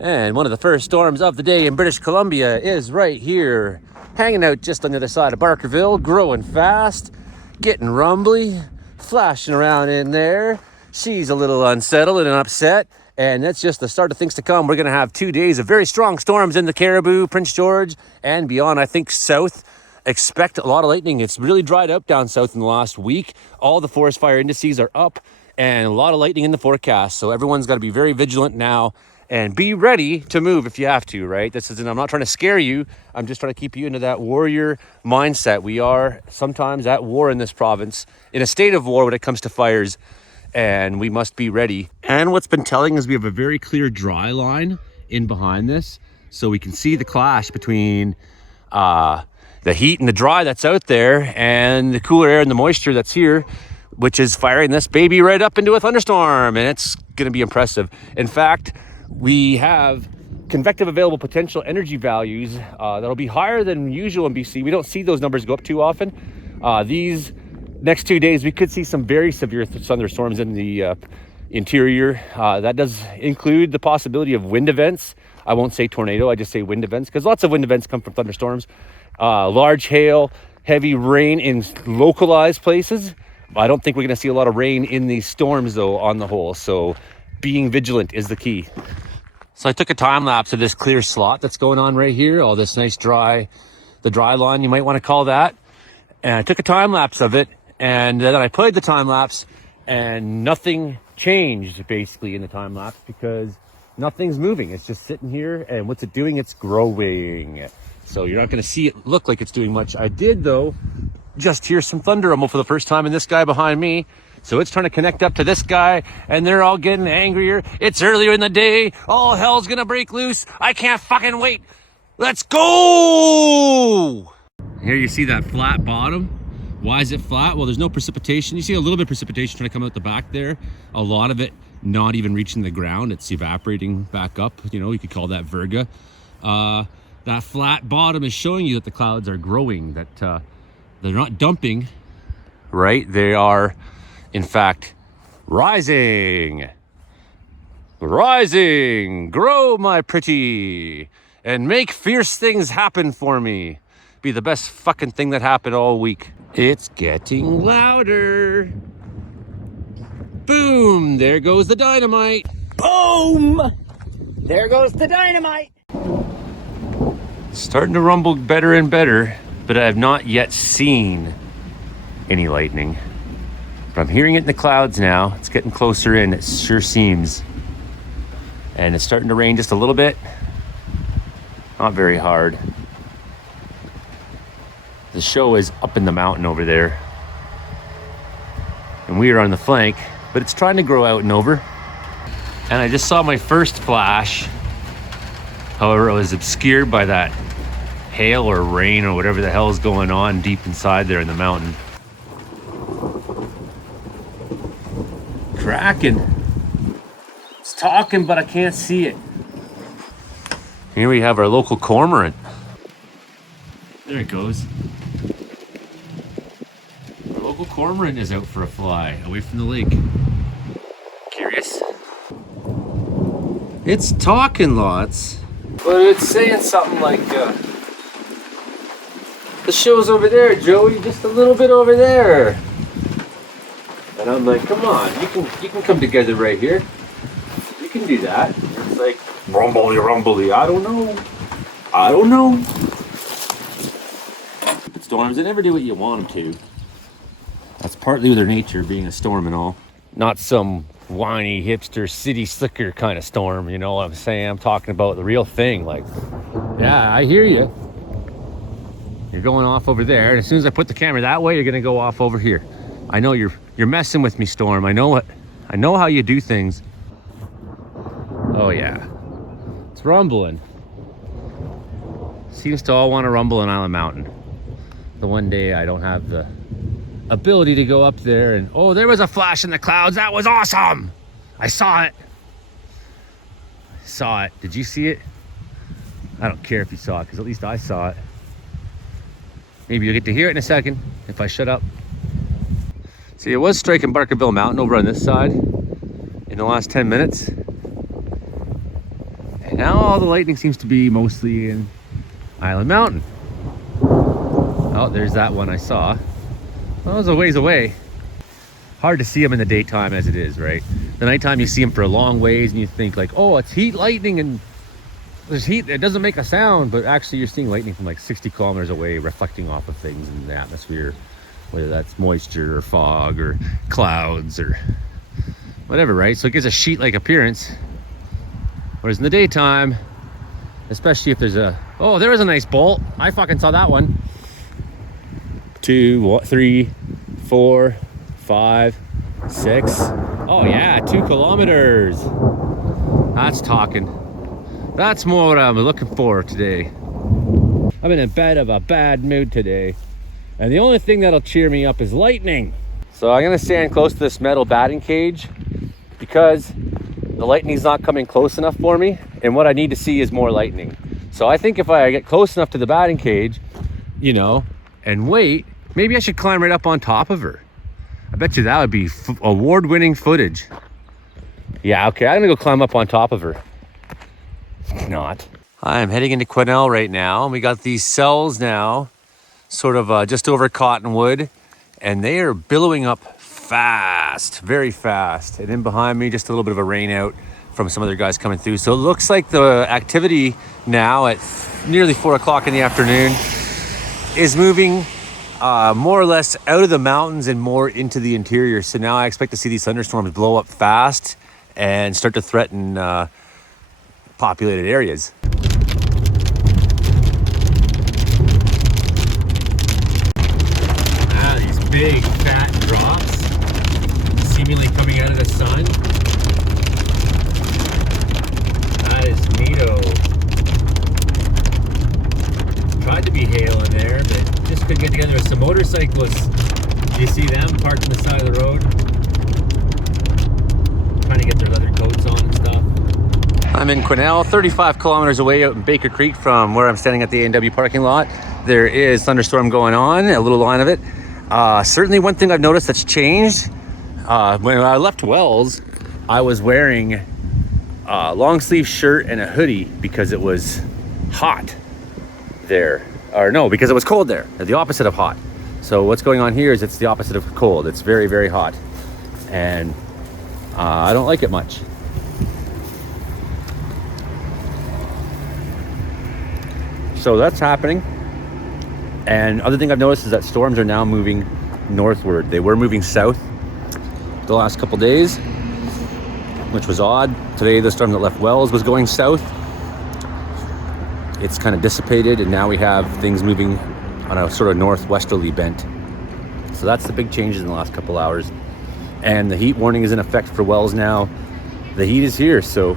And one of the first storms of the day in British Columbia is right here, hanging out just on the other side of Barkerville, growing fast, getting rumbly, flashing around in there. She's a little unsettled and upset, and that's just the start of things to come. We're going to have 2 days of very strong storms in the Cariboo, Prince George, and beyond. I think south, expect a lot of lightning. It's really dried up down south in the last week. All the forest fire indices are up, and a lot of lightning in the forecast. So everyone's got to be very vigilant now. And be ready to move if you have to, right? I'm not trying to scare you. I'm just trying to keep you into that warrior mindset. We are sometimes at war in this province, in a state of war when it comes to fires, and we must be ready. And what's been telling is we have a very clear dry line in behind this, so we can see the clash between the heat and the dry that's out there and the cooler air and the moisture that's here, which is firing this baby right up into a thunderstorm, and it's gonna be impressive. In fact, we have convective available potential energy values that'll be higher than usual in BC. We don't see those numbers go up too often. These next 2 days, we could see some very severe thunderstorms in the interior. That does include the possibility of wind events. I won't say tornado, I just say wind events, because lots of wind events come from thunderstorms. Large hail, heavy rain in localized places. I don't think we're gonna see a lot of rain in these storms though, on the whole. So being vigilant is the key. So I took a time lapse of this clear slot that's going on right here. All this nice the dry line, you might want to call that. And I took a time lapse of it, and then I played the time lapse, and nothing changed basically in the time lapse because nothing's moving. It's just sitting here, and what's it doing? It's growing. So you're not going to see it look like it's doing much. I did though just hear some thunder rumble for the first time in this guy behind me. So it's trying to connect up to this guy, and they're all getting angrier. It's earlier in the day. All hell's gonna break loose. I can't fucking wait. Let's go! Here you see that flat bottom. Why is it flat? Well, there's no precipitation. You see a little bit of precipitation trying to come out the back there. A lot of it not even reaching the ground. It's evaporating back up. You know, you could call that virga. That flat bottom is showing you that the clouds are growing, that they're not dumping, right? They are, in fact, rising. Rising. Grow, my pretty, and make fierce things happen for me. Be the best fucking thing that happened all week. It's getting louder. Boom. There goes the dynamite. Boom. There goes the dynamite. Starting to rumble better and better, but I have not yet seen any lightning. But I'm hearing it in the clouds now. It's getting closer in, it sure seems. And it's starting to rain just a little bit. Not very hard. The show is up in the mountain over there. And we are on the flank, but it's trying to grow out and over. And I just saw my first flash. However, it was obscured by that hail or rain or whatever the hell is going on deep inside there in the mountain. Kraken. It's talking, but I can't see it. Here we have our local cormorant. There it goes. Our local cormorant is out for a fly away from the lake. Curious. It's talking lots, but it's saying something like, the show's over there, Joey, just a little bit over there. And I'm like, come on, you can come together right here. You can do that. It's like, rumbly, I don't know. Storms, they never do what you want them to. That's partly their nature, being a storm and all. Not some whiny hipster city slicker kind of storm, you know what I'm saying? I'm talking about the real thing. Like, yeah, I hear you. You're going off over there, and as soon as I put the camera that way, you're gonna go off over here. I know you're messing with me, Storm. I know how you do things. Oh yeah, it's rumbling. Seems to all want to rumble on Island Mountain. The one day I don't have the ability to go up there, and oh, there was a flash in the clouds. That was awesome. I saw it. Did you see it? I don't care if you saw it, because at least I saw it. Maybe you'll get to hear it in a second if I shut up. See, it was striking Barkerville Mountain over on this side in the last 10 minutes. And Now all the lightning seems to be mostly in Island Mountain. Oh, there's that one I saw. Well, that was a ways away. Hard to see them in the daytime as it is, right? The nighttime you see them for a long ways and you think like, oh, it's heat lightning and there's heat, it doesn't make a sound, but actually you're seeing lightning from like 60 kilometers away reflecting off of things in the atmosphere, whether that's moisture or fog or clouds or whatever, right? So it gives a sheet-like appearance. Whereas in the daytime, especially if there's a, oh, there was a nice bolt. I fucking saw that one. 2, 3, 4, 5, 6. Oh yeah, 2 kilometers. That's talking. That's more what I'm looking for today. I'm in a bit of a bad mood today. And the only thing that'll cheer me up is lightning. So I'm gonna stand close to this metal batting cage because the lightning's not coming close enough for me. And what I need to see is more lightning. So I think if I get close enough to the batting cage, you know, and wait, maybe I should climb right up on top of her. I bet you that would be award-winning footage. Yeah, okay, I'm gonna go climb up on top of her. Not. I'm heading into Quesnel right now, and we got these cells now, sort of just over Cottonwood, and they are billowing up fast, very fast. And then behind me, just a little bit of a rain out from some other guys coming through. So it looks like the activity now at nearly 4 o'clock in the afternoon is moving more or less out of the mountains and more into the interior. So now I expect to see these thunderstorms blow up fast and start to threaten populated areas. Ah, these big fat drops seemingly coming out of the sun. That is neato. Tried to be hail in there, but just couldn't get together with some motorcyclists. Do you see them parked on the side of the road? Trying to get their leather coats on and stuff. I'm in Quesnel, 35 kilometers away out in Baker Creek from where I'm standing at the A&W parking lot. There is thunderstorm going on, a little line of it. Certainly one thing I've noticed that's changed, when I left Wells, I was wearing a long sleeve shirt and a hoodie because it was hot there. Or no, because it was cold there, the opposite of hot. So what's going on here is it's the opposite of cold. It's very, very hot. And I don't like it much. So that's happening. And other thing I've noticed is that storms are now moving northward. They were moving south the last couple days, which was odd. Today, the storm that left Wells was going south. It's kind of dissipated, and now we have things moving on a sort of northwesterly bent. So that's the big changes in the last couple hours. And the heat warning is in effect for Wells now. The heat is here, so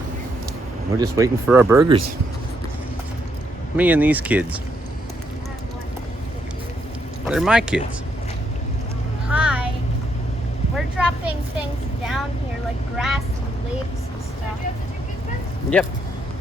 we're just waiting for our burgers. Me and these kids. They're my kids. Hi. We're dropping things down here like grass and leaves and stuff. Yep.